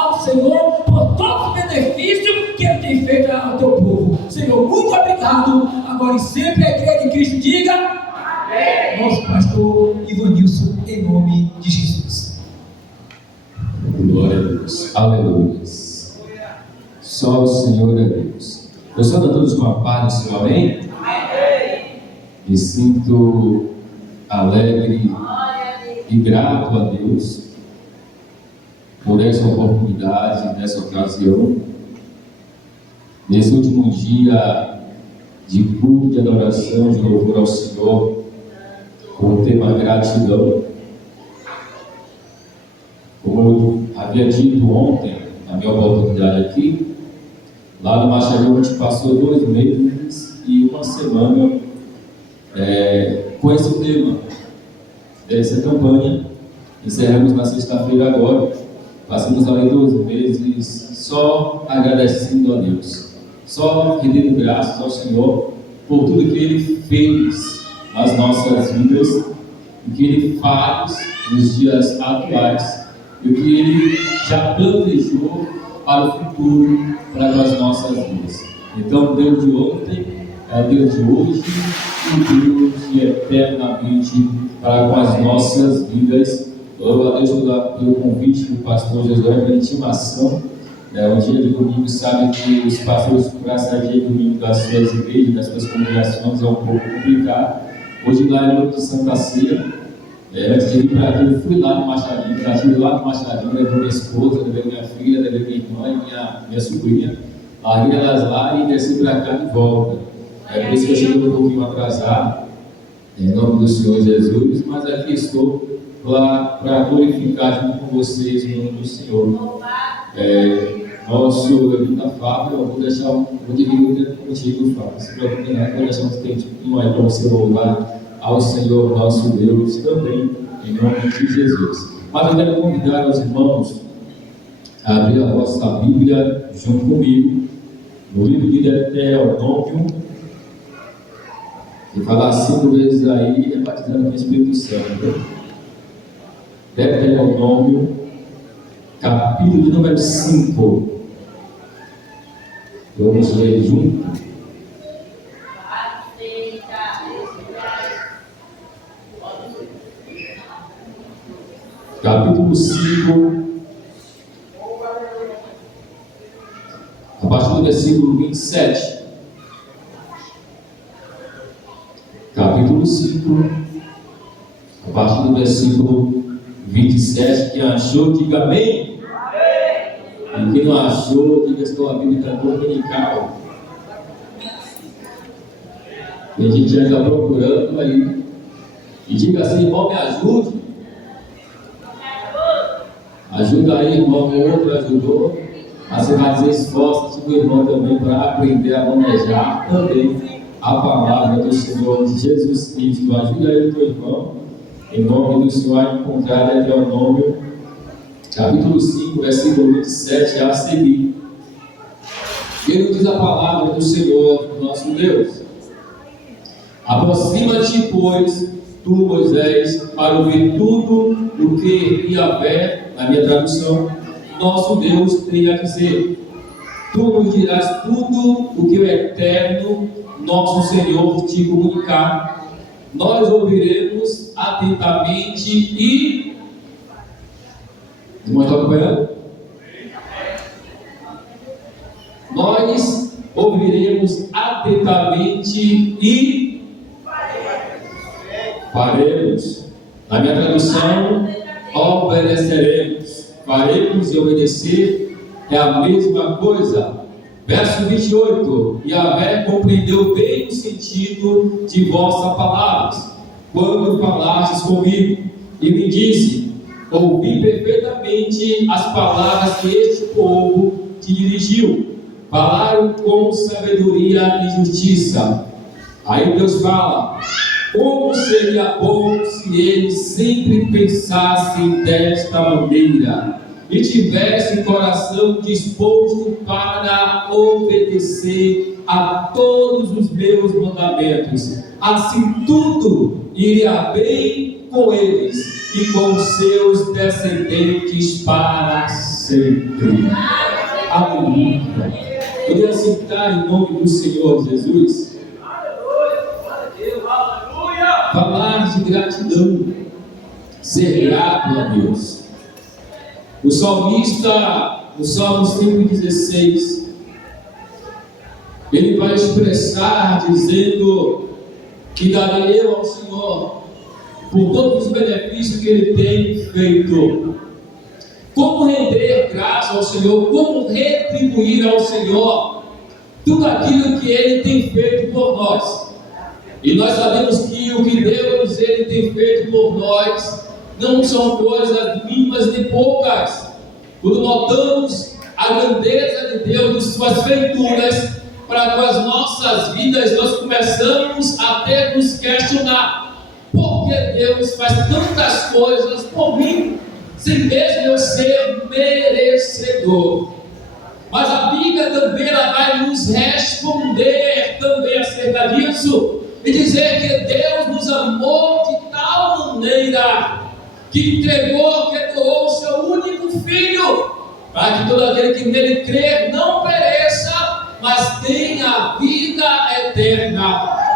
ao Senhor por todos os benefícios que Ele tem feito ao teu povo. Senhor, muito obrigado. Agora e sempre a igreja de Cristo diga amém. Nosso pastor Ivanilson, em nome de Jesus. Glória a Deus, aleluia. Só o Senhor é Deus. Eu saúdo a todos com a paz do Senhor, amém? Amém. Me sinto alegre e grato a Deus por essa oportunidade, nessa ocasião, nesse último dia de culto, de adoração, de louvor ao Senhor, com o tema gratidão. Como eu havia dito ontem, na minha oportunidade aqui, lá no Machadinho a gente passou 2 meses e 1 semana com esse tema, dessa campanha. Encerramos na sexta-feira agora. Passamos ali 2 meses só agradecendo a Deus, só rendendo graças ao Senhor por tudo que Ele fez nas nossas vidas, o que Ele faz nos dias atuais e o que Ele já planejou para o futuro, para as nossas vidas. Então, Deus de ontem é Deus de hoje e Deus de eternamente para com as nossas vidas. Louvo a Deus pelo convite do pastor Josué pela intimação. Um dia de domingo, sabe que os pastores procurar sair dia de domingo das suas igrejas, das suas congregações, é um pouco complicado. Hoje lá em noite de Santa Ceia, antes de vir para aqui, eu fui lá no Machadinho, estive lá no Machadinho, levei minha esposa, levei minha filha, levei minha irmã e minha sobrinha, larguei elas lá e desci para cá de volta. Por isso que eu cheguei um pouquinho atrasado, em nome do Senhor Jesus, mas aqui estou para glorificar junto com vocês em nome do Senhor. Nosso Levita Fábio, eu vou dividir o tempo contigo, Fábio. Se preocupe não, vou deixar um tempinho aí para você louvar ao Senhor nosso Deus também, em nome de Jesus. Mas eu quero convidar os irmãos a abrir a vossa Bíblia junto comigo, no livro de Deuteronômio, e falar 5 vezes aí, batizando com o Espírito Santo. Deuteronômio, capítulo de número 5. Vamos ler junto. Capítulo 5, a partir do versículo 27. Capítulo 5, a partir do versículo 27. Quem achou, diga amém. E quem não achou, diga que a Bíblia está dominical. Tem gente que está procurando aí. E diga assim, irmão, me ajude. Ajuda aí, irmão, o outro ajudou. Mas você vai dizer, esforça-se com o irmão também para aprender a manejar também a palavra do Senhor Jesus Cristo. Ajuda aí o teu irmão, em nome do Senhor, a encontrar Deuteronômio, capítulo 5, versículo 27 a seguir. Ele diz a palavra do Senhor, nosso Deus. Aproxima-te, pois, tu, Moisés, para ouvir tudo o que Yahvé, na minha tradução, nosso Deus tem a dizer. Tu nos dirás tudo o que o Eterno, nosso Senhor, te comunicar. Nós ouviremos atentamente e... Irmão, está acompanhando? Nós ouviremos atentamente e faremos. Na minha tradução, obedeceremos. Faremos e obedecer é a mesma coisa. Verso 28. Yahvé compreendeu bem o sentido de vossas palavras, quando falastes comigo, e me disse: ouvi perfeitamente as palavras que este povo te dirigiu. Falaram com sabedoria e justiça. Aí Deus fala: como seria bom se eles sempre pensassem desta maneira e tivessem coração disposto para obedecer a todos os meus mandamentos. Assim tudo iria bem com eles e com seus descendentes para sempre. sempre. Aleluia. Poderia citar em nome do Senhor Jesus. Falar de gratidão, ser grato a Deus. O salmista, no Salmo 116, ele vai expressar dizendo que darei eu ao Senhor por todos os benefícios que Ele tem feito. Como render graça ao Senhor, como retribuir ao Senhor tudo aquilo que Ele tem feito por nós. E nós sabemos que o que Deus Ele tem feito por nós não são coisas mínimas nem poucas. Quando notamos a grandeza de Deus, de suas feituras para com as nossas vidas, nós começamos a ter nos questionar: por que Deus faz tantas coisas por mim, sem mesmo eu ser merecedor? Mas a Bíblia também ela vai nos responder também acerca disso e dizer que Deus nos amou de tal maneira que entregou, que doou o seu único Filho, para que todo aquele que nele crer não pereça, mas tenha vida eterna.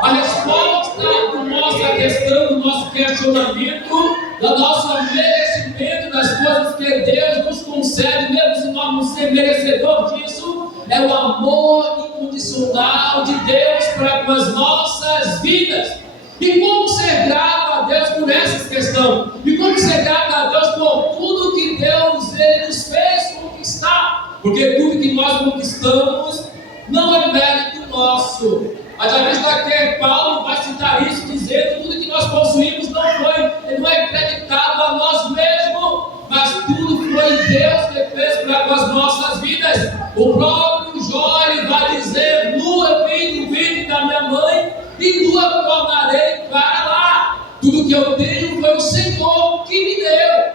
A resposta da nossa questão, do nosso questionamento, do nosso merecimento das coisas que Deus nos concede, mesmo se nós não ser merecedor disso, é o amor incondicional de Deus para com as nossas vidas. E como ser grato a Deus por essa questão? E como ser grato a Deus por tudo que Deus Ele nos fez conquistar? Porque tudo que nós conquistamos não é mérito nosso. A já vista que Paulo vai citar isso, dizendo que tudo que nós possuímos não é acreditado a nós mesmos, mas tudo foi Deus que fez para as nossas vidas. O próprio Jó vai dizer: nu eu vim do ventre da minha mãe, e nu eu tornarei para lá. Tudo que eu tenho foi o Senhor que me deu.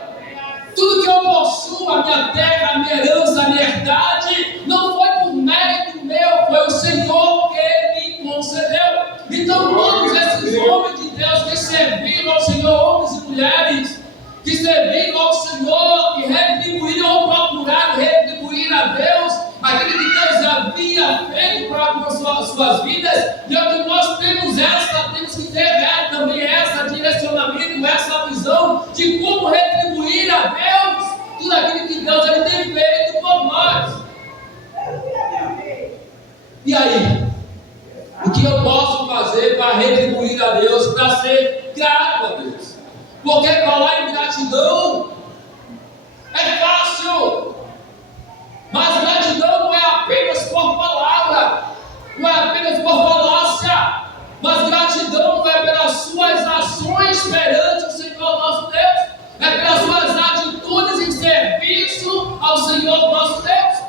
Tudo que eu possuo, a minha terra, a minha herança, a minha herdade, não foi por mérito meu, foi o Senhor que me concedeu. Então todos esses homens de Deus que serviram ao Senhor, homens e mulheres, que serviram ao Senhor e retribuíram ou procuraram retribuir a Deus aquilo que Deus havia feito para as suas vidas, e é o que nós temos que ter também esse direcionamento, essa visão de como retribuir a Deus tudo aquilo que Deus ele tem feito por nós. E aí? O que eu posso fazer para retribuir a Deus, para ser grato a Deus? Porque falar em gratidão é fácil, mas gratidão não é apenas por palavra, não é apenas por falácia, mas gratidão é pelas suas ações perante o Senhor nosso Deus, é pelas suas atitudes em serviço ao Senhor nosso Deus.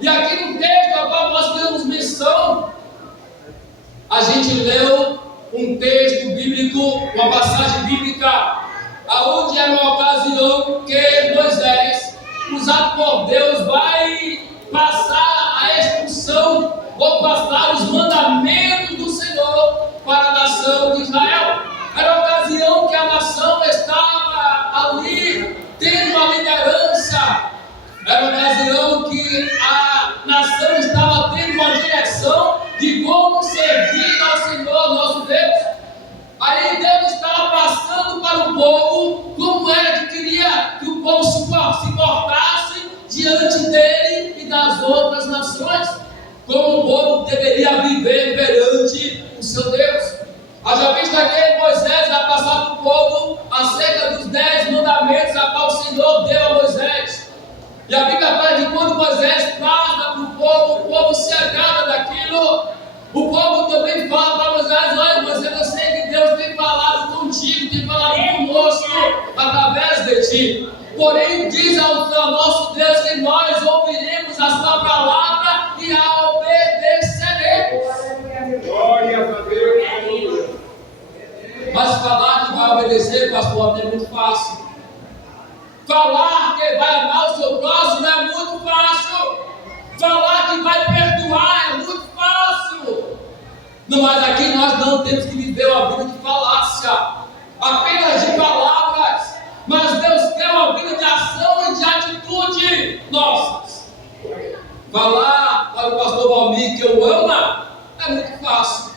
E aqui no texto ao qual nós temos menção, a gente leu um texto bíblico, uma passagem bíblica, aonde é uma ocasião que Moisés, usado por Deus, vai passar a expulsão ou passar os mandamentos do Senhor para a nação de Israel. Era a ocasião que a nação estava ali tendo uma liderança, era a ocasião que a nação estava tendo uma direção de como servir ao Senhor nosso Deus. Aí Deus estava passando para o povo como era que queria que o povo se portasse diante dele e das outras nações, como o povo deveria viver perante o seu Deus. Haja vista que Moisés vai passar para o povo acerca dos 10 mandamentos a qual o Senhor deu a Moisés. E a Bíblia fala que quando Moisés passa para o povo se agrada daquilo. O povo também fala para Moisés: olha, Moisés, eu sei que Deus tem falado contigo, tem falado conosco através de ti. Porém, diz ao nosso Deus que nós ouviremos a sua palavra e a obedeceremos. Glória a Deus. Mas falar que vai obedecer, pastor, é muito fácil. Falar que vai amar o seu próximo é muito fácil. Falar que vai perdoar é muito fácil. Não, mas aqui nós não temos que viver uma vida de falácia, apenas de palavras. Mas Deus quer uma vida de ação e de atitude. Nós Falar para o pastor Valmir que eu amo é muito fácil.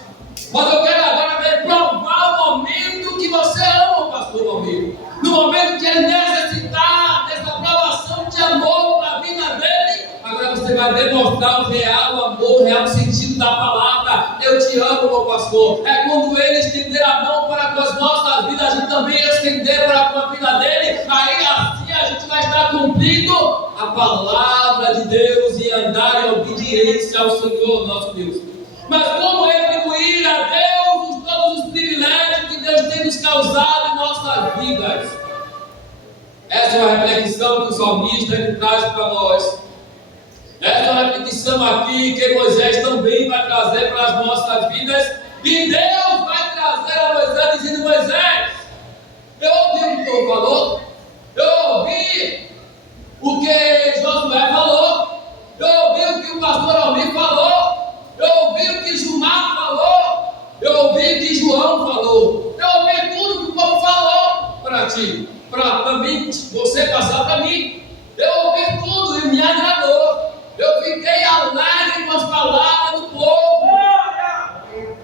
Mas eu quero agora ver provar o momento que você ama o pastor Valmir. No momento que ele necessitar dessa provação de amor na vida dele, agora você vai demonstrar o real amor, o real sentido da palavra. Eu te amo, meu pastor. É quando ele estender a mão para com as nossas vidas, a gente também estender para com a vida dele. Aí assim a gente vai estar cumprindo a palavra de Deus e andar em obediência ao Senhor nosso Deus. Mas como retribuir a Deus todos os privilégios que Deus tem nos causado em nossas vidas? Essa é uma reflexão que o salmista traz para nós. Essa é uma reflexão aqui que Moisés também vai trazer para as nossas vidas. E Deus vai trazer a Moisés dizendo: Moisés, eu ouvi o que o povo falou, eu ouvi o que Josué falou, eu ouvi o que o pastor Almir falou, eu ouvi o que Gilmar falou, eu ouvi o que João falou, eu ouvi tudo que o povo falou para ti, para também você passar para mim. Eu ouvi tudo e me agradou. Eu fiquei alegre com as palavras do povo.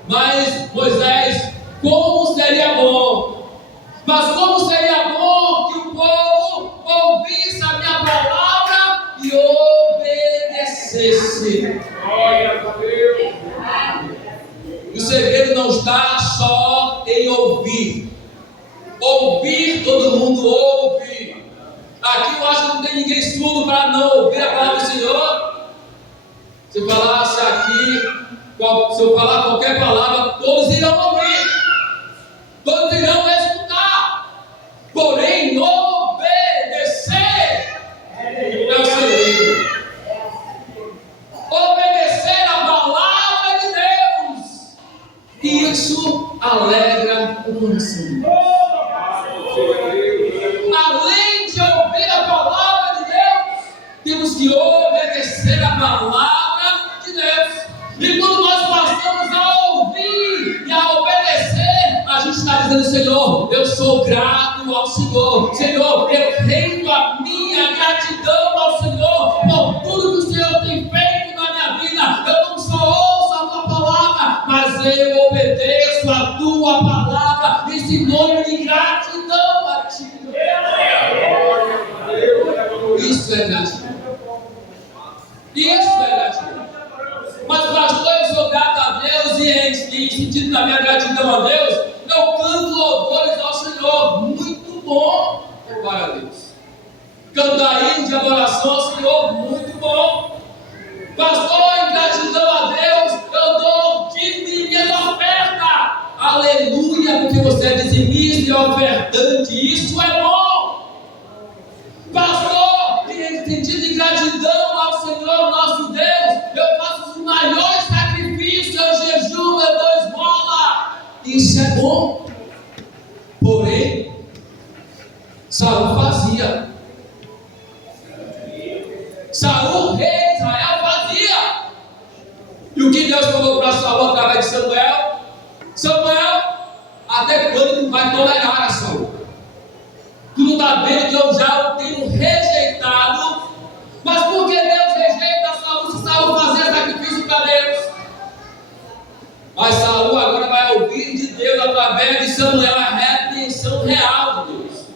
Mas Moisés, como seria bom? Mas como seria bom que o povo ouvisse a minha palavra e obedecesse. O segredo não está só em ouvir. Ouvir, todo mundo ouve. Aqui eu acho que não tem ninguém surdo para não ouvir a palavra do Senhor. Se eu falasse aqui, se eu falar qualquer palavra, todos irão ouvir, todos irão escutar. Porém, obedecer é o segredo. Obedecer a palavra de Deus, e isso alegra o coração. Além de ouvir a palavra de Deus, temos que obedecer a palavra de Deus. E quando nós passamos a ouvir e a obedecer, a gente está dizendo: Senhor, eu sou grato ao Senhor. Senhor, eu rendo a minha gratidão ao Senhor por tudo que o Senhor tem feito na minha vida. Eu não só ouço a tua palavra, mas eu obedeço a tua palavra em sinônimo de gratidão a ti. Isso é gratidão. Isso é gratidão. Mas pastor, eu sou grato a Deus e em sentido da minha gratidão a Deus, eu canto louvores ao Senhor. Muito bom, glória a Deus. Cantar hino de adoração ao Senhor, muito bom. Pastor, em gratidão a Deus, eu dou dízimo de minha oferta. Aleluia, porque você é dizimista e ofertante. Isso é bom. Pastor, em sentido de gratidão ao Senhor nosso Deus, eu faço os maiores sacrifícios, eu jejuo, eu dou esmola. Isso é bom. Porém, Saul fazia. Saul, rei de Israel, fazia. E o que Deus falou para Saul através de Samuel? Samuel, até quando tu vai tolerar a Saul? Tu não está vendo que eu já o tenho rejeitado? Mas por que Deus rejeita Saul se Saul fazer sacrifício para Deus? Mas Saul agora vai ouvir de Deus através de Samuel a repreensão real de Deus.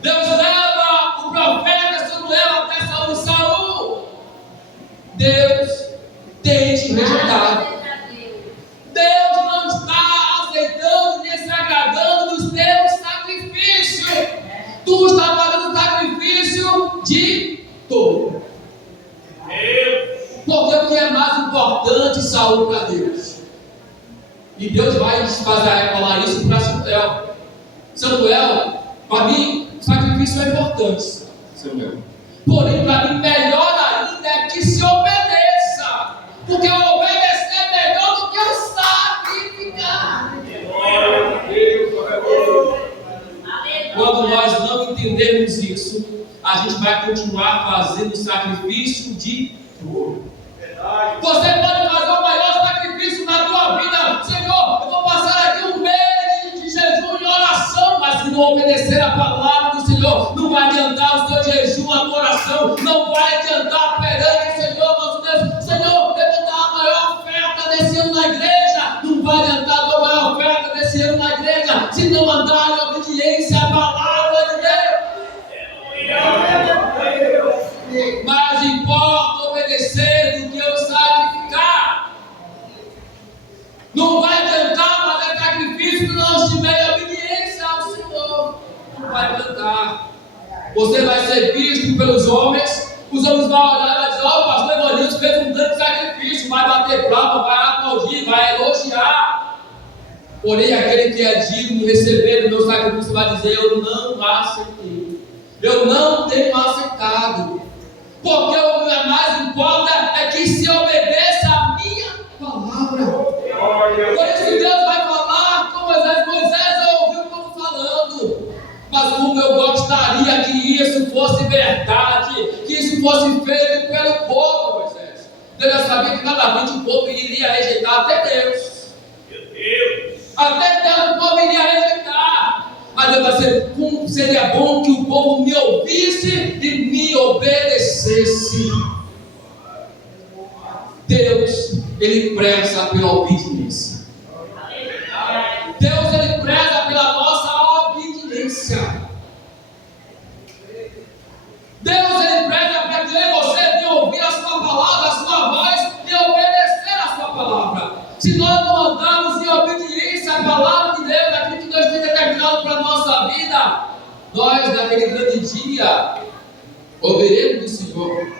Deus leva o profeta Samuel até Saul. Saul, Deus tem te rejeitado. Deus não está aceitando nem se agradando dos teus sacrifícios. Tu está fazendo sacrifício de todo. Porque o que é mais importante, Saul, para Deus? E Deus vai falar isso para Samuel. Samuel, para mim, sacrifício é importante, Samuel. Porém, para mim, melhor ainda é que se obedeça. Porque obedecer é melhor do que o sacrificar. Quando nós não entendermos isso, a gente vai continuar fazendo sacrifício de dor. Você pode fazer o maior sacrifício na tua vida. Senhor, eu vou passar aqui um mês de jejum e oração, mas se não obedecer a palavra do Senhor, não vai adiantar o seu jejum, a tua oração, não vai adiantar perante o Senhor. Mais importa obedecer do que eu sacrificar. Não vai adiantar fazer sacrifício se não estiver em obediência ao Senhor. Não vai adiantar. Você vai ser visto pelos homens. Os homens vão olhar e vão dizer: ó, o pastor Evanilson fez um grande sacrifício. Vai bater palma, vai aplaudir, vai elogiar. Porém, aquele que é digno de receber o meu sacrifício vai dizer: eu não aceitei. Eu não tenho aceitado. Porque o que mais importa é que se obedeça a minha palavra. Por isso Deus vai falar com Moisés. Moisés ouviu o povo falando. Mas como eu gostaria que isso fosse verdade, que isso fosse feito pelo povo, Moisés. Deus já sabia que claramente o povo iria rejeitar até Deus. Até Deus o povo iria rejeitar. Mas Deus vai dizer: como seria bom que o povo me ouvisse e me obedecesse. Deus, Ele preza pela obediência. Deus, Ele preza pela nossa obediência. Deus, Ele preza para que eu e você venha ouvir a sua palavra, a sua voz e obedecer a sua palavra. Se nós não andamos em obediência à palavra de Deus, aquilo que Deus tem determinado para a nossa vida, nós, naquele grande dia, ouviremos do Senhor: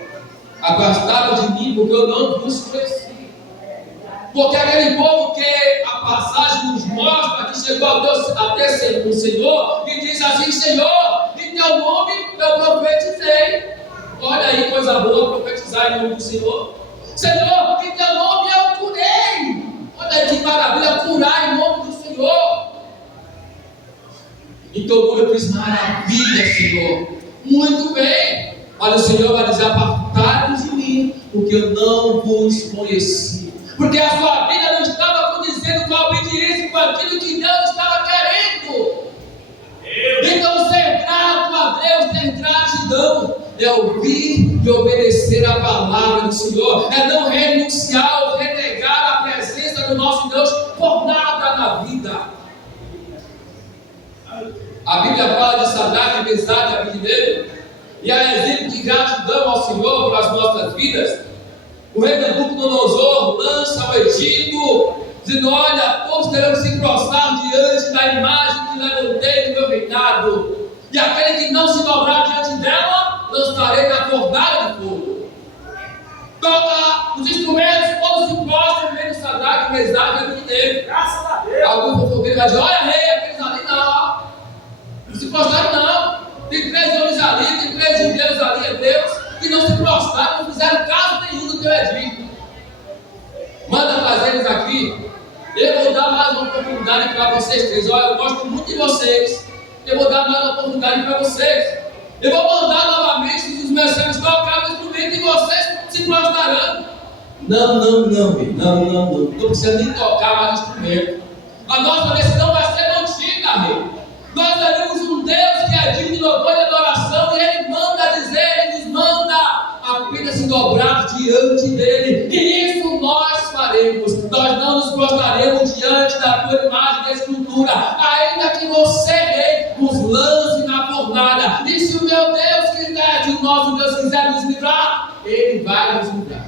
afastado de mim, porque eu não vos conheci. Porque aquele povo que a passagem nos mostra, que chegou até o Senhor e disse assim: Senhor, em teu nome eu profetizei. Olha aí, coisa boa, profetizar em nome do Senhor. Senhor, em teu nome eu curei. Olha aí que maravilha, curar em nome do Senhor. Então eu disse: maravilha, Senhor. Muito bem. Olha, o Senhor vai dizer: apartai-vos de mim, porque eu não vos conheci. Porque a sua vida não estava condizendo com a obediência, com aquilo que Deus estava querendo. Então ser grato a Deus, ter gratidão, é ouvir e obedecer a palavra do Senhor. É não renunciar ou renegar a presença do nosso Deus por nada na vida. A Bíblia fala de Sadraque, Mesaque e Abednego, e a exemplo de gratidão ao Senhor para as nossas vidas. O rei Nabucodonosor lança o edito, dizendo: olha, todos teremos que se prostrar diante da imagem que levantei do meu reinado, e aquele que não se dobrar diante dela, lançarei na fornalha de fogo. Toca os instrumentos, todos se prostram, menos Sadraque, Mesaque e Abednego. Graças a Deus. Alguns fofoqueiros vai dizer: olha, rei, aqueles ali não se prostraram não. Tem 3 homens ali, tem 3 judeus ali, é Deus, que não se prostraram, não fizeram caso nenhum do teu edito. Manda trazer eles aqui. Eu vou dar mais uma oportunidade para vocês 3. Olha, eu gosto muito de vocês. Eu vou dar mais uma oportunidade para vocês. Eu vou mandar novamente os meus servos tocar o instrumento e vocês se prostrarão. Não. Não precisa nem tocar mais o instrumento. A nossa decisão vai ser mantida, rei. Nós teremos um Deus que é digno de louvor e adoração, e Ele manda dizer, Ele nos manda apenas se dobrar diante dEle, e isso nós faremos. Nós não nos prostraremos diante da tua imagem de escultura, ainda que você, rei, nos lance na fornalha. E se o meu Deus quiser, se o nosso Deus quiser nos livrar, Ele vai nos livrar.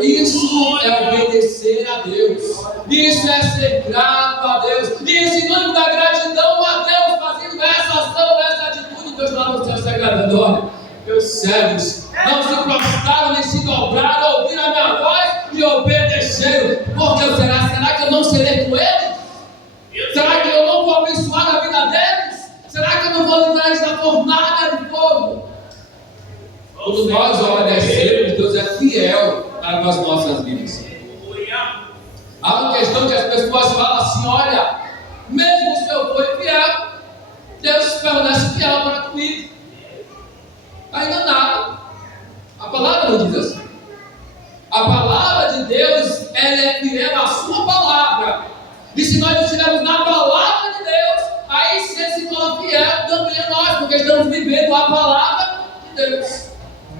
Isso é obedecer a Deus. Isso é ser grato a Deus. E sinônimo da gratidão a Deus, fazendo essa ação, essa atitude, Deus lá no céu se agradando. Olha, meus servos não se prostraram nem se dobraram, ouviram a minha voz e obedeceram. Porque será que eu não serei com eles? Será que eu não vou abençoar a vida deles? Será que eu não vou livrar eles da fornalha de fogo? Quando nós obedecemos, Deus é fiel para as nossas vidas. Há uma questão que as pessoas falam assim: olha, mesmo se eu for fiel, Deus permanece fiel para comigo. Está enganado. A palavra não diz assim. A palavra de Deus, ela é fiel à sua palavra. E se nós estivermos na palavra de Deus, aí sim se torna fiel também a nós, porque estamos vivendo a palavra de Deus.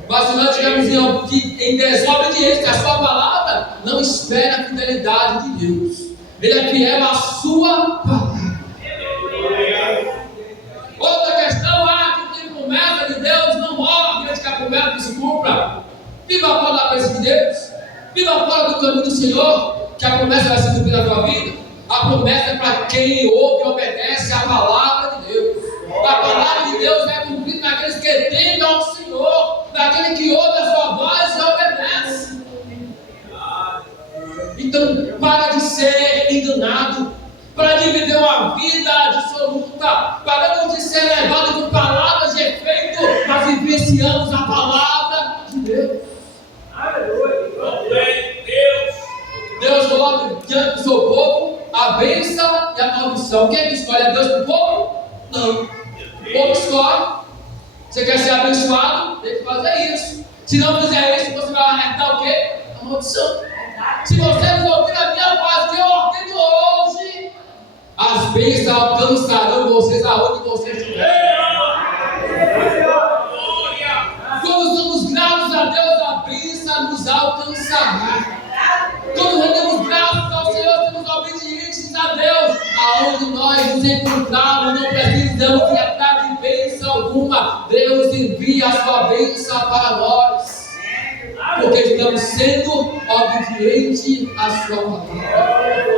Mas se nós estivermos em desobediência à sua palavra, não espere a fidelidade de Deus. Ele é fiel à sua palavra. Outra questão, que tem promessa de Deus preço de Deus. Viva fora do caminho do Senhor, que a promessa vai se cumprir na tua vida. A promessa é para quem ouve e obedece a palavra de Deus. A palavra de Deus é cumprida naqueles que temem ao Senhor, naquele que ouve a sua voz e obedece. Então, para de ser enganado, para de viver uma vida dissoluta, paramos de ser levados com palavras de efeito, mas vivenciamos a palavra de Deus. Deus coloca diante do seu povo a bênção e a maldição. Quem é que escolhe? É Deus para o povo? Não. O povo escolhe. Você quer ser abençoado? Tem que fazer isso. Se não fizer isso, você vai arretar o quê? A maldição. Se vocês ouvirem a minha voz que eu ordeno hoje, as bênçãos alcançarão vocês aonde vocês estiverem. Quando somos gratos a Deus, a bênção nos alcançará. Quando rendemos graças ao Senhor, somos obedientes a Deus. Aonde nós nos encontrarmos, não precisamos ir atrás de bênção alguma. Deus envia a sua bênção para nós, porque estamos sendo obedientes à sua palavra.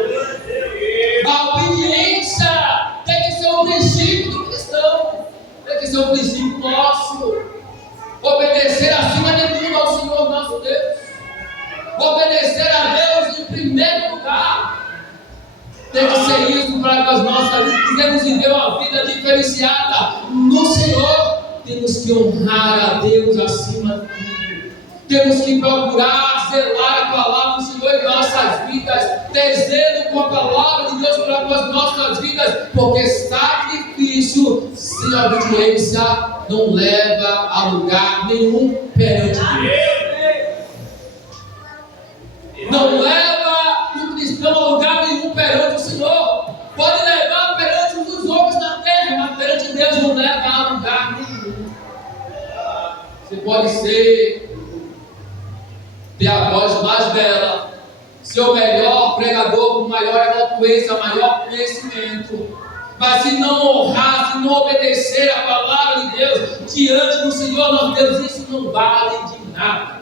A obediência tem que ser um princípio do cristão, tem que ser um princípio nosso. Obedecer acima de tudo ao Senhor nosso Deus. Obedecer a Deus em primeiro lugar. Tem que ser isso para que as nossas vidas queremos viver uma vida diferenciada no Senhor. Temos que honrar a Deus acima de tudo. Temos que procurar zelar a palavra do Senhor em nossas vidas, ter zelo com a palavra de Deus para as nossas vidas, porque sacrifício sem obediência não leva a lugar nenhum perante Deus. Não leva o cristão a lugar nenhum perante o Senhor. Pode levar perante os homens na terra, mas perante Deus não leva a lugar nenhum. Você pode ter a voz mais bela, ser o melhor pregador, com maior eloquência, maior conhecimento, mas se não honrar, se não obedecer a palavra de Deus diante do Senhor nosso Deus, isso não vale de nada.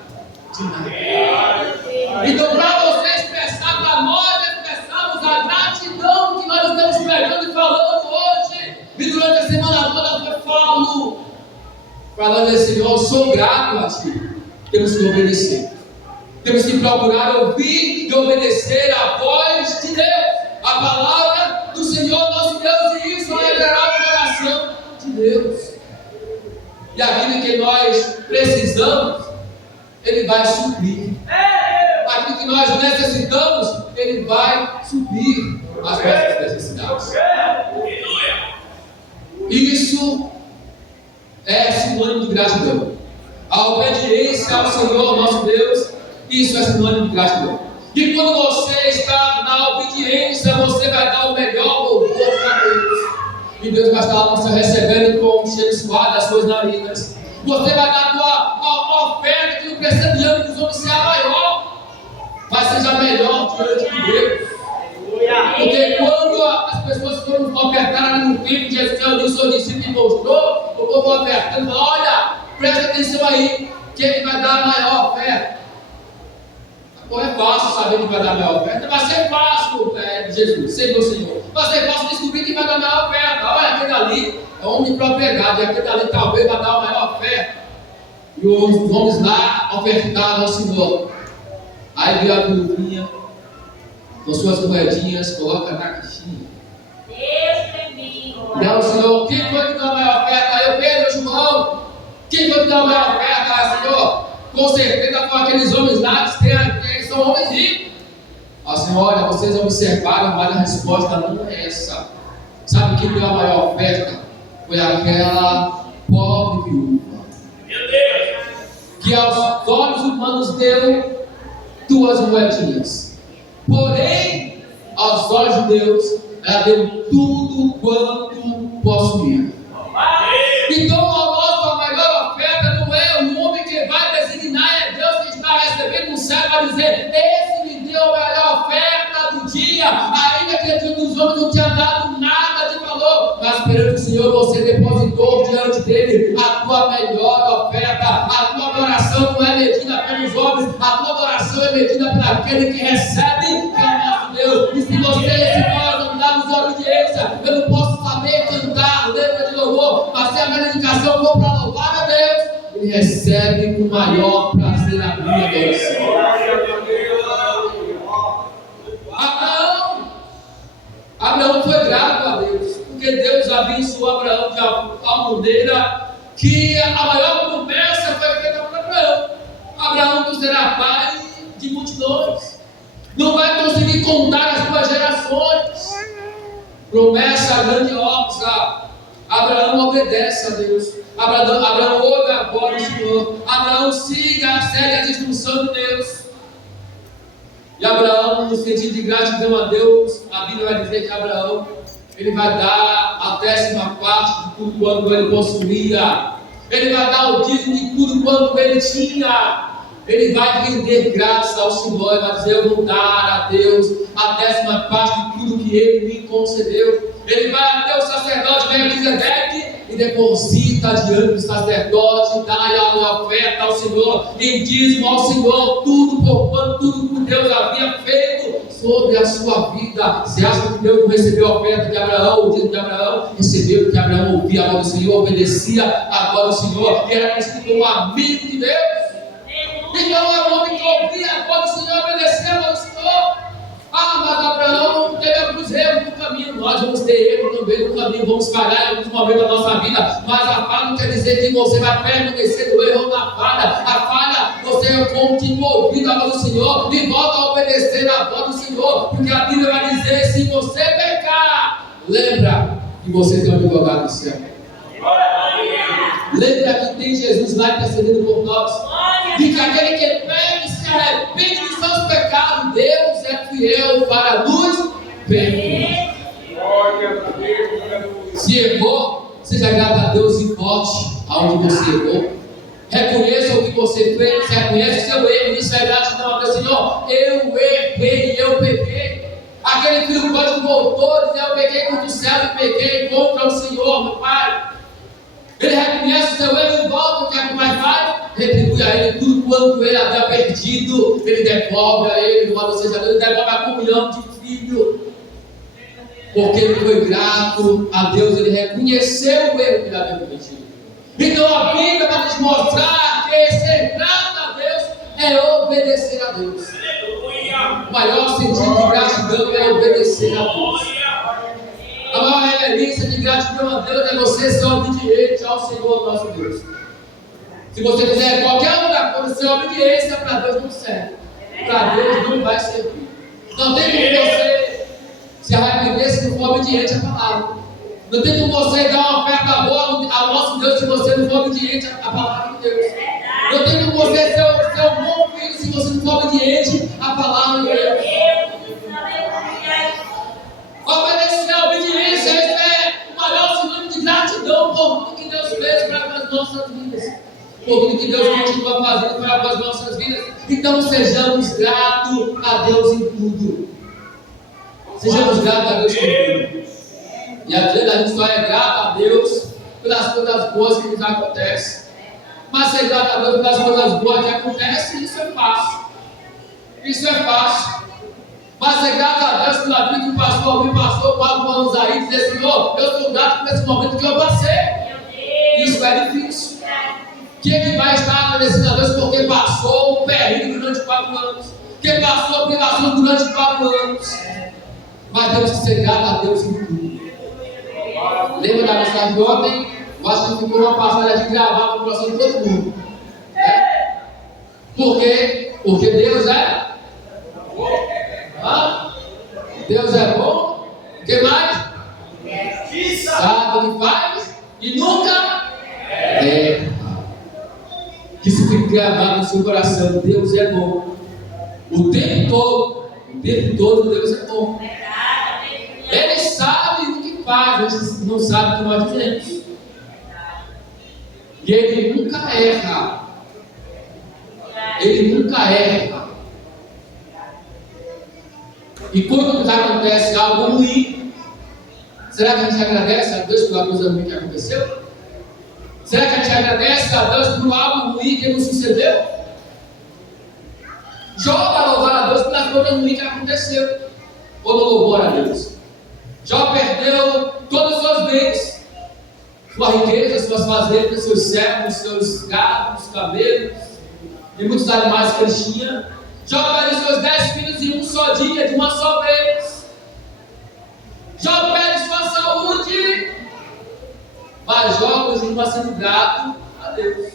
Então, para você expressar, para nós expressarmos a gratidão que nós estamos pregando e falando hoje, e durante a semana toda foi falando assim: Senhor, eu sou grato a Ti. Temos que obedecer, temos que procurar ouvir e obedecer a voz de Deus, a palavra do Senhor nosso Deus, e isso alegrará o coração de Deus. E aquilo que nós precisamos, Ele vai suprir. Aquilo que nós necessitamos, Ele vai suprir as nossas necessidades. Isso é sinônimo de gratidão. A obediência ao Senhor nosso Deus, isso é sinônimo de gratidão. E quando você está na obediência, você vai dar o melhor louvor para Deus. E Deus vai estar você recebendo com um cheiro suave das suas narinas. Você vai dar a oferta que não precisa diante dos homens ser a maior, mas seja melhor diante de Deus. Porque quando as pessoas foram ofertar ali no templo, Jesus disse ao seu discípulo e mostrou, o povo ofertando, falou: olha, presta atenção aí, quem vai dar a maior oferta? Pô, é fácil saber quem vai dar a maior oferta, vai ser fácil, Jesus, Senhor, Senhor. Vai ser fácil descobrir quem vai dar a maior oferta. Olha, aquele ali é homem de propriedade, e aquele ali talvez vai dar a maior oferta. E os homens lá ofertaram ao Senhor. Aí veio a viúvinha com suas moedinhas, coloca na caixinha. E aí o Senhor: quem foi que deu a maior oferta? Aí eu, Pedro, João. Quem foi que deu a maior oferta? Aí, Senhor, com certeza com aqueles homens lá que são homens ricos. Aí o Senhor: olha, vocês observaram, mas a resposta não é essa. Sabe quem deu a maior oferta? Foi aquela pobre viúva, que aos olhos humanos deu 2 moedinhas. Porém, aos olhos de Deus, ela deu tudo quanto possuía. Então, a melhor oferta não é o homem que vai designar, é Deus que está recebendo no céu para dizer: esse me deu a melhor oferta do dia, ainda que diante dos homens não tinha dado nada de valor, mas perante o Senhor você depositou diante dele a tua melhor oferta, a tua adoração adoração não é medida pelos homens, a tua adoração é medida por aquele que recebe, que é o nosso Deus. E se você e se nós andarmos em obediência, eu não posso saber cantar letra de louvor, mas se a minha dedicação for para louvar a Deus, Ele recebe com maior prazer a minha adoração. Abraão foi grato a Deus, porque Deus abençoou Abraão de tal maneira que a maior promessa foi feita para Abraão. Abraão tu será pai de multidões, não vai conseguir contar as tuas gerações. Promessa grandiosa. Abraão obedece a Deus. Abraão ouve a voz do Senhor. Abraão segue as instruções de Deus. E Abraão, no sentido de gratidão a Deus, a Bíblia vai dizer que Abraão, ele vai dar a 10ª parte de tudo quanto ele possuía. Ele vai dar o dízimo de tudo quanto ele tinha. Ele vai render graça ao Senhor e vai dizer: eu vou dar a Deus a 10ª parte de tudo que Ele me concedeu. Ele vai até o sacerdote Melquisedeque e deposita diante do sacerdote, dá a oferta ao Senhor, em dízimo ao Senhor, tudo que Deus havia feito sobre a sua vida. Você acha que Deus não recebeu a oferta de Abraão, o dízimo de Abraão? Recebeu, porque Abraão ouvia a voz do Senhor, obedecia a voz do Senhor, e era considerado um amigo de Deus. Então é um homem que ouvia a voz do Senhor, obedecia a voz do Senhor. Mas Abraão teve alguns erros no caminho. Nós vamos ter erros também no caminho, vamos falhar em alguns momentos da nossa vida. Mas a falha não quer dizer que você vai permanecer no erro ou na falha. A falha, você continua ouvindo a voz do Senhor e volta a obedecer a voz do Senhor. Porque a Bíblia vai dizer: se você pecar, lembra que você tem um advogado no céu. Lembra que tem Jesus lá intercedendo por nós. E que aquele que pega e se arrepende de seus pecados, Deus é fiel para nos perdoar. Se errou, seja grato a Deus e volte aonde você errou. Reconheça o que você fez, reconheça o seu erro. Isso é gratidão a Deus. Senhor, eu errei, eu pequei. Aquele filho pródigo voltou e disse: eu pequei contra o céu e pequei contra o Senhor, meu Pai. Ele reconhece o seu erro e volta. O que é que mais faz? Retribui a ele tudo quanto ele havia perdido. Ele devolve a ele, louvado seja Deus, ele devolve a comunhão de filho. Porque ele foi grato a Deus, ele reconheceu o erro que ele havia cometido. Então a Bíblia vai nos mostrar que ser grato a Deus é obedecer a Deus. O maior sentido de gratidão é obedecer a Deus. A maior reverência de gratidão a Deus é você ser obediente ao Senhor nosso Deus. Se você fizer qualquer outra coisa sem obediência, para Deus não serve. Para Deus não vai servir. Não tem como você se arrepender se não for obediente à palavra. Não tem como você dar uma oferta boa ao nosso Deus se você não for obediente à palavra de Deus. Não tem como você ser um bom filho se você não for obediente à palavra de Deus. Obedecer a obediência é o maior sinônimo de gratidão por tudo que Deus fez para as nossas vidas, por tudo que Deus continua fazendo para as nossas vidas. Então sejamos gratos a Deus em tudo. Sejamos gratos a Deus em tudo. E às vezes a gente só é grato a Deus pelas coisas boas que nos acontecem. Mas ser grato a Deus pelas coisas boas que acontecem, isso é fácil. Isso é fácil. Mas ser grato a Deus pela vida que o pastor alguém passou 4 anos aí, e dizer: Senhor, eu sou grato por esse momento que eu passei. Isso é difícil. Quem é que vai estar agradecido a Deus porque passou um período durante 4 anos? Quem passou privação durante 4 anos? Mas temos que ser grato a Deus em tudo. Lembra da mensagem de ontem? Eu acho que ficou uma passagem aqui gravada no coração de todo mundo. Por quê? Porque Deus é. Deus é bom. O que mais? Sabe o que faz e nunca que se fique gravado no seu coração. Deus é bom o tempo todo. O tempo todo Deus é bom. Ele sabe o que faz, a gente não sabe o que nós dizemos. E Ele nunca erra. Ele nunca erra. E quando nos acontece algo ruim, será que a gente agradece a Deus pela coisa ruim que aconteceu? Será que a gente agradece a Deus por algo ruim que não sucedeu? Jó vai louvar a Deus pelas coisas ruins que aconteceu. Ou não louvou a Deus? Jó perdeu todos os seus bens, sua riqueza, suas fazendas, seus servos, seus gados, camelos e muitos animais que ele tinha. Jó perde seus 10 filhos em um só dia, de uma só vez. Jó perde sua saúde, mas Jó continua sendo grato a Deus,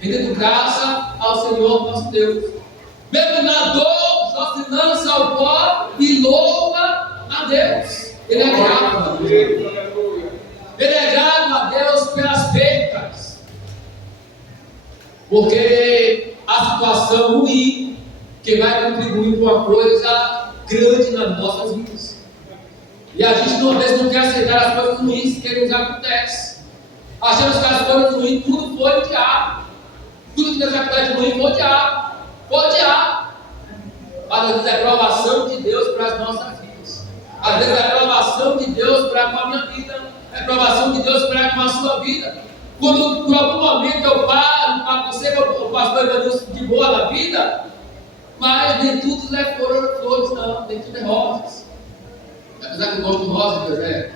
rendendo graça ao Senhor nosso Deus. Mesmo na dor, Jó se lança ao pó e louva a Deus. Ele é grato a Deus. Ele é grato a Deus pelas percas, porque a situação ruim que vai contribuir com uma coisa grande nas nossas vidas. E a gente às vezes não quer aceitar as coisas ruins que nos acontecem. Achamos que as coisas ruins tudo foi o diabo. Tudo que nos acontece ruim foi o diabo. Foi o diabo. Mas às vezes é provação de Deus para as nossas vidas. Às vezes é provação de Deus para com a minha vida. É provação de Deus para com a sua vida. Quando por algum momento eu paro para você, o pastor Evanilson, de boa na vida, mas nem tudo é flores, não, nem tudo é rosas. Apesar que eu gosto de rosas,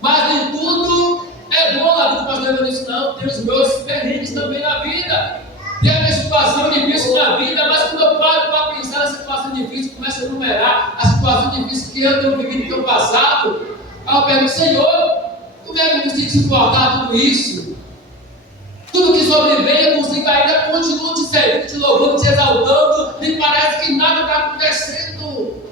mas nem tudo é bom na vida do pastor Evanilson, não. Tem os meus perrengues também na vida. Tem a minha situação difícil na vida, mas quando eu paro para pensar na situação difícil, começo a enumerar a situação difícil que eu tenho vivido no meu passado, aí eu pergunto, Senhor, como é que eu consigo suportar tudo isso? Tudo que sobrevém, eu consigo ainda continuo te servindo, te louvando, te exaltando, e parece que nada está acontecendo.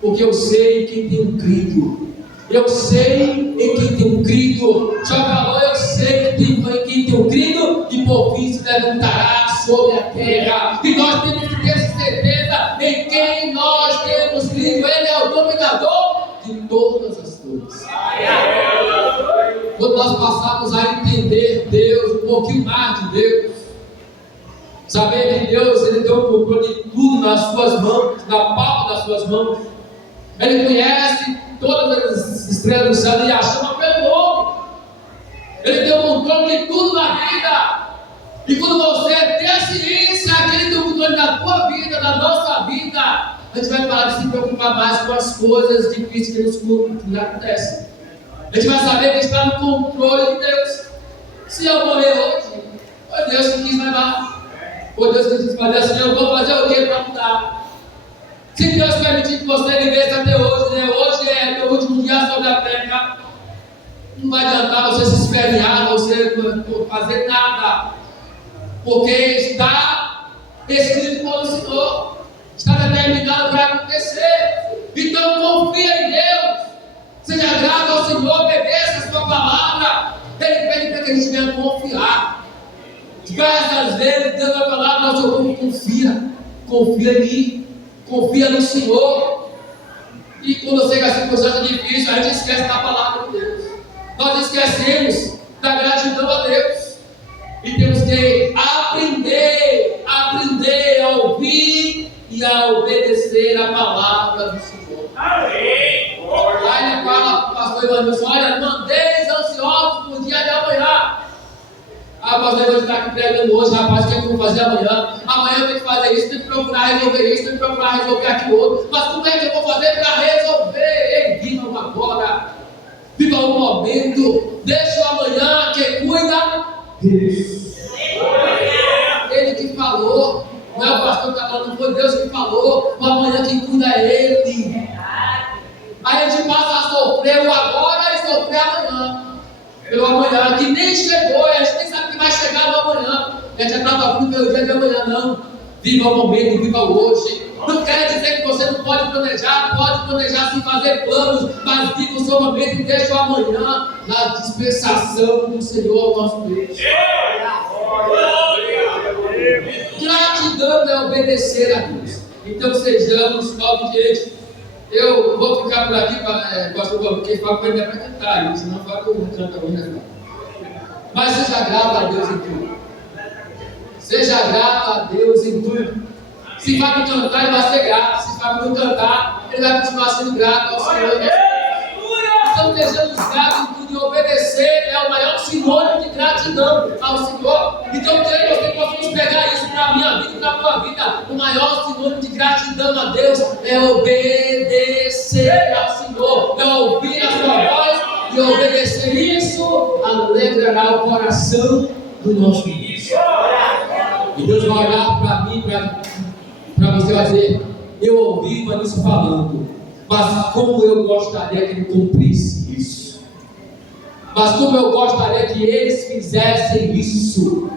Porque eu sei quem tem crido. Eu sei em quem tem crido. Já falou, eu sei em quem tem crido, e por fim se levantará sobre a terra. E nós temos que ter certeza em quem nós temos crido. Ele é o dominador de todas as coisas. Quando nós passarmos a entender Deus, um pouquinho mais de Deus, saber que Deus, Ele tem o controle de tudo nas suas mãos, na palma das suas mãos. Ele conhece todas as estrelas do céu e a chama pelo nome. Ele tem o controle de tudo na vida. E quando você tem a ciência que Ele tem o controle da tua vida, da nossa vida, a gente vai parar de se preocupar mais com as coisas difíceis que nos acontecem. A gente vai saber que está no controle de Deus. Se eu morrer hoje, foi Deus que quis levar. Foi Deus que quis fazer assim, eu vou fazer o que para mudar? Se Deus permitir que você vivesse até hoje, né? Hoje é teu último dia sobre a terra, não vai adiantar você se espernear, você não fazer nada, porque está escrito pelo Senhor, está determinado para acontecer. Então confia em Deus, seja grato ao Senhor, obedeça a sua palavra. Ele pede para que a gente venha confiar. Diversas vezes Deus vai falar para o seu povo: confia em mim, confia no Senhor. E quando chega a circunstância difícil, a gente esquece da palavra de Deus. Nós esquecemos da gratidão a Deus. E temos que aprender a ouvir e a obedecer a palavra do Senhor. Aí ele fala para o pastor Evanilson: olha, não andeis ansiosos por dia de amanhã. Ah, o pastor Evanilson está aqui pregando hoje, rapaz, o que é que eu vou fazer amanhã? Amanhã eu tenho que fazer isso, tenho que procurar resolver isso, tenho que procurar resolver aquilo outro. Mas como é que eu vou fazer para resolver? Ei, viva agora, viva o momento, deixa o amanhã que cuida Deus. Ele que falou, não é o pastor que está falando, não foi Deus que falou. O amanhã quem cuida é Ele. Aí a gente passa a sofrer o agora e sofrer amanhã. Pelo amanhã que nem chegou, a gente nem sabe que vai chegar no amanhã. A gente já está tudo pelo dia de amanhã, não. Viva o momento, viva o hoje. Não quer dizer que você não pode planejar sem fazer planos, mas viva o seu momento e deixa o amanhã na dispensação do Senhor nosso Deus. Gratidão é obedecer a Deus. Então sejamos obedientes. Eu vou ficar por aqui, porque fala para ele para cantar, senão fala que eu não canto hoje. Mas seja grato a Deus em tudo. Seja grato a Deus em tudo. Se vai me cantar, ele vai ser grato. Se vai me não cantar, ele vai continuar sendo grato ao Senhor. Então sejamos gratos em tudo. de obedecer é o maior sinônimo de gratidão ao Senhor. Então, eu creio que nós possamos pegar isso para a minha vida e para a tua vida. O maior sinônimo de gratidão a Deus é obedecer ao Senhor, é ouvir a sua voz e obedecer. Isso alegrará o coração do nosso Deus. E Deus vai olhar para mim, para você, vai dizer: eu ouvi o Vanilson falando, mas como eu gostaria que ele cumprisse isso. Mas como eu gostaria que eles fizessem isso.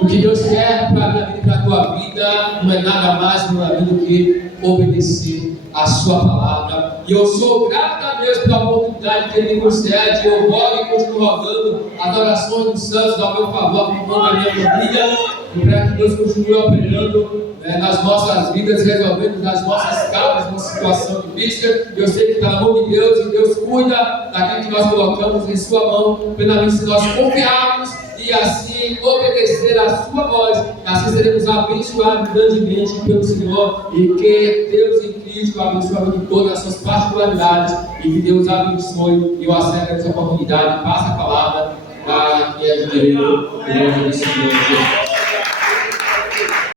O que Deus quer para a minha vida e para a tua vida não é nada mais, não é do que obedecer a sua palavra. E eu sou grato a Deus pela oportunidade que Ele me concede. Eu rogo e continuo rogando as orações dos santos ao meu favor, por conta da minha família, e para que Deus continue operando nas nossas vidas, resolvendo nas nossas causas, uma situação difícil. Eu sei que está na mão de Deus, e Deus cuida daquilo que nós colocamos em sua mão, plenamente se nós confiarmos e assim obedecer a sua voz, assim seremos abençoados grandemente pelo Senhor, e que Deus em Cristo abençoe de todas as suas particularidades, e que Deus abençoe e o acerque essa oportunidade, passe a palavra para que ajude em nome do Senhor Jesus.